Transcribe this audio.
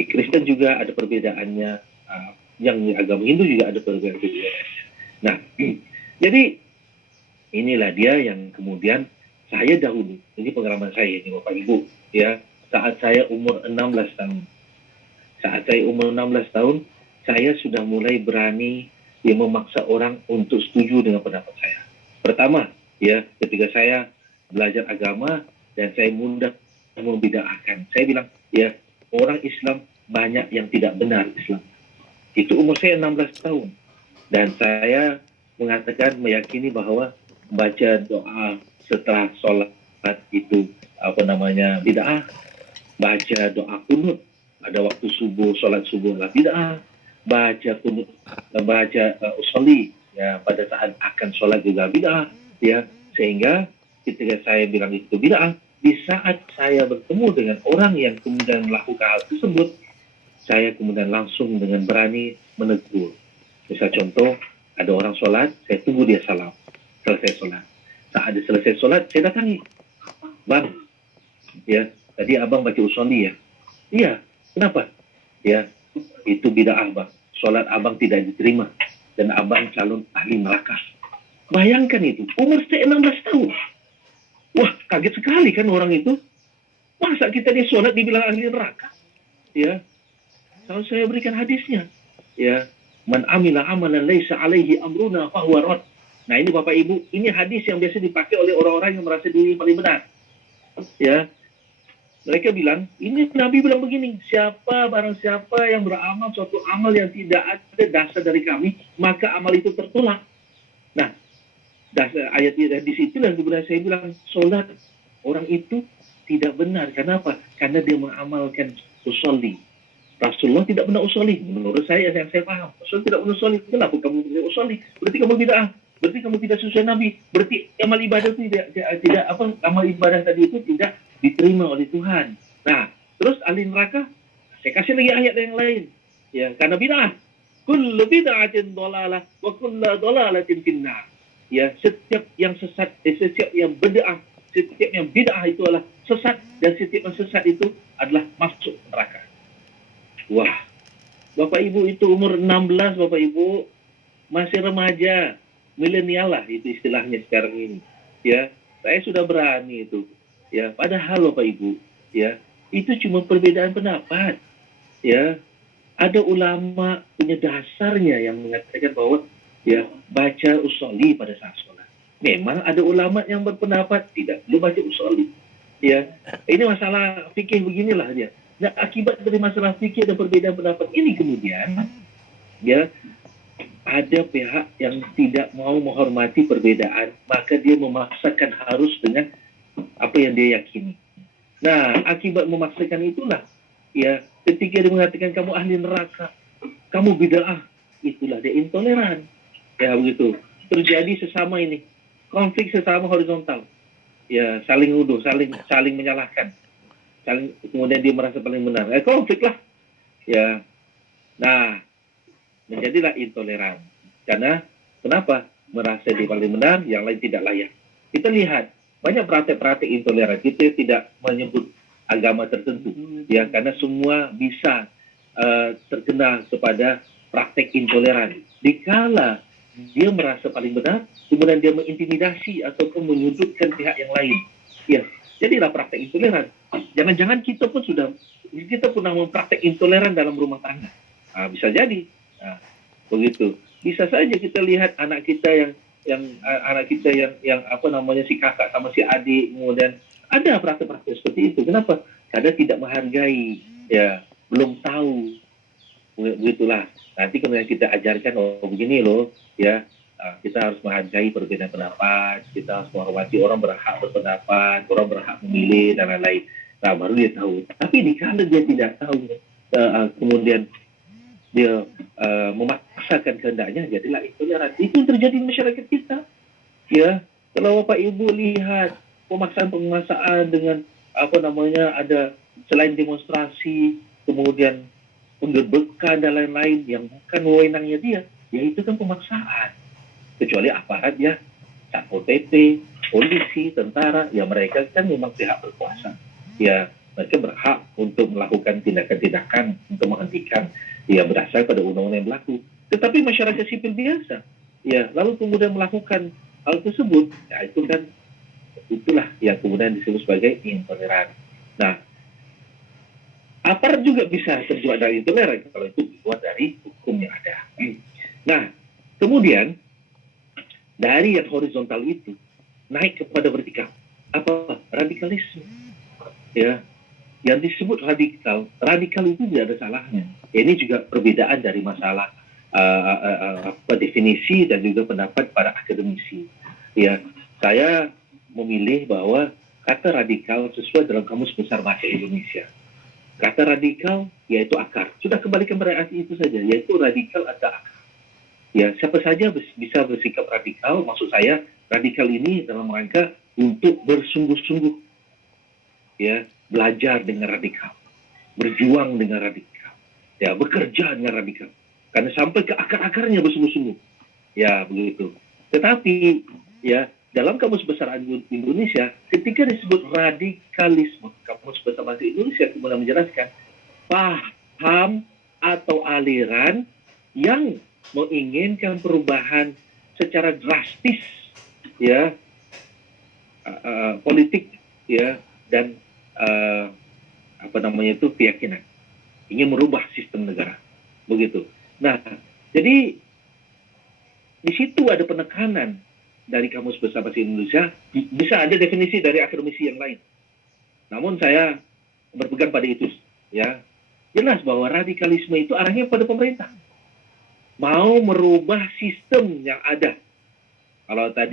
di Kristen juga ada perbedaannya, yang di agama Hindu juga ada perbedaan. Nah, jadi inilah dia yang kemudian saya dahulu, ini pengalaman saya ini Bapak Ibu, ya, saat saya umur 16 tahun. Saat saya umur 16 tahun, saya sudah mulai berani memaksa orang untuk setuju dengan pendapat saya. Pertama, ya, ketika saya belajar agama dan saya mudah membida'ahkan. Saya bilang, ya, orang Islam banyak yang tidak benar Islam. Itu umur saya 16 tahun. Dan saya mengatakan, meyakini bahwa baca doa setelah sholat itu bid'ah. Baca doa kunut ada waktu subuh, sholat subuh lah bid'ah. Baca kunut, baca usolli ya pada saat akan sholat juga bid'ah, ya. Sehingga ketika saya bilang itu bid'ah, di saat saya bertemu dengan orang yang kemudian melakukan hal tersebut, saya kemudian langsung dengan berani menegur. Misal contoh, ada orang sholat, saya tunggu dia salam. Selesai sholat. Saat dia selesai sholat, saya datangi. Bang, ya, tadi abang baca usolli ya? Iya, kenapa? Ya, itu bid'ah bang. Sholat abang tidak diterima. Dan abang calon ahli neraka. Bayangkan itu, umur saya 16 tahun. Wah, kaget sekali kan orang itu. Masa kita di sholat dibilang ahli neraka? Ya, kalau saya berikan hadisnya. Ya, man amila amalan laisa alaihi amruna fahuwa rad. Nah ini Bapak Ibu, ini hadis yang biasa dipakai oleh orang-orang yang merasa diri paling benar. Ya, mereka bilang, ini Nabi bilang begini, barang siapa yang beramal suatu amal yang tidak ada dasar dari kami, maka amal itu tertolak. Nah, dasar ayat di situ dan kemudian saya bilang, sholat orang itu tidak benar. Kenapa? Karena dia mengamalkan usolli. Rasulullah tidak pernah usolli. Menurut saya yang saya paham, Rasul tidak pernah usolli. Kenapa kamu tidak usolli? Berarti kamu bid'ah. Berarti kamu tidak sesuai Nabi. Berarti amal ibadah itu tidak amal ibadah tadi itu tidak diterima oleh Tuhan. Nah, terus ahli neraka, saya kasih lagi ayat yang lain. Ya, karena bid'ah. Kullu bid'atin dhalalah wa kullu dhalalatin finnar. Ya, setiap yang sesat, setiap yang bid'ah, setiap yang bid'ah itu adalah sesat dan setiap yang sesat itu adalah masuk neraka. Wah, Bapak Ibu itu umur 16, Bapak Ibu masih remaja, milenial lah itu istilahnya sekarang ini. Ya, saya sudah berani itu. Ya, padahal Bapak Ibu, ya, itu cuma perbedaan pendapat. Ya, ada ulama punya dasarnya yang mengatakan bahwa ya baca usolli pada saat sholat. Memang ada ulama yang berpendapat tidak perlu baca usolli. Ya, ini masalah fikih beginilah dia. Nah, akibat dari masalah fikih dan perbedaan pendapat ini kemudian, ya, ada pihak yang tidak mau menghormati perbedaan, maka dia memaksakan harus dengan apa yang dia yakini. Nah, akibat memaksakan itulah, ya, ketika dia mengatakan kamu ahli neraka, kamu bid'ah, itulah dia intoleran. Ya, begitu. Terjadi sesama ini, konflik sesama horizontal. Ya, saling nuduh, saling menyalahkan. Kemudian dia merasa paling benar. Konflik lah. Ya. Nah, menjadilah intoleran. Karena kenapa? Merasa dia paling benar, yang lain tidak layak. Kita lihat banyak praktek-praktek intoleran. Kita tidak menyebut agama tertentu. Ya, karena semua bisa terkena kepada praktek intoleran. Dikala dia merasa paling benar, kemudian dia mengintimidasi ataupun menyudutkan pihak yang lain. Ya, jadilah praktek intoleran. Jangan-jangan kita pernah mempraktek intoleran dalam rumah tangga. Nah, bisa jadi. Nah, begitu. Bisa saja kita lihat anak kita yang si kakak sama si adik, kemudian ada praktek-praktek seperti itu. Kenapa? Karena tidak menghargai, ya, belum tahu. Begitulah. Nanti kemudian kita ajarkan, oh begini loh, ya. Kita harus menghargai perbedaan pendapat, kita harus menghormati orang berhak berpendapat, orang berhak memilih, dan lain-lain. Nah, baru dia tahu. Tapi kalau dia tidak tahu, kemudian dia memaksakan kehendaknya, jadilah intoleran. Itu yang terjadi di masyarakat kita. Ya, kalau Bapak Ibu lihat pemaksaan dengan ada selain demonstrasi, kemudian penggerbekan dan lain-lain yang bukan wewenangnya dia, ya itu kan pemaksaan. Kecuali aparat ya, Satpol PP, polisi, tentara, ya mereka kan memang pihak berkuasa. Ya, Mereka berhak untuk melakukan tindakan-tindakan untuk menghentikan ya berdasar pada undang-undang yang berlaku. Tetapi masyarakat sipil biasa, ya lalu kemudian melakukan hal tersebut, ya itu kan itulah yang kemudian disebut sebagai intoleran. Nah, aparat juga bisa terjebak dari intoleran kalau itu dibuat dari hukum yang ada. Nah, kemudian dari yang horizontal itu naik kepada vertikal. Apa? Radikalisme. Ya, yang disebut radikal, radikal itu tidak ada salahnya. Ini juga perbedaan dari masalah definisi dan juga pendapat para akademisi. Ya, saya memilih bahwa kata radikal sesuai dalam Kamus Besar Bahasa Indonesia. Kata radikal yaitu akar. Sudah kembalikan pada arti itu saja, yaitu radikal atau akar. Ya, siapa saja bisa bersikap radikal. Maksud saya, radikal ini dalam rangka untuk bersungguh-sungguh, ya, belajar dengan radikal, berjuang dengan radikal, ya, bekerja dengan radikal, karena sampai ke akar-akarnya bersungguh-sungguh, ya begitu. Tetapi, ya, dalam Kamus Besar Indonesia, ketika disebut radikalisme, Kamus Besar Bahasa Indonesia kemudian menjelaskan paham atau aliran yang menginginkan perubahan secara drastis, ya, politik, ya, dan apa namanya itu keyakinan, ingin merubah sistem negara, begitu. Nah, jadi di situ ada penekanan dari Kamus Besar Bahasa Indonesia. Bisa ada definisi dari akademisi yang lain, namun saya berpegang pada itu, ya. Jelas bahwa radikalisme itu arahnya pada pemerintah, mau merubah sistem yang ada. Kalau tadi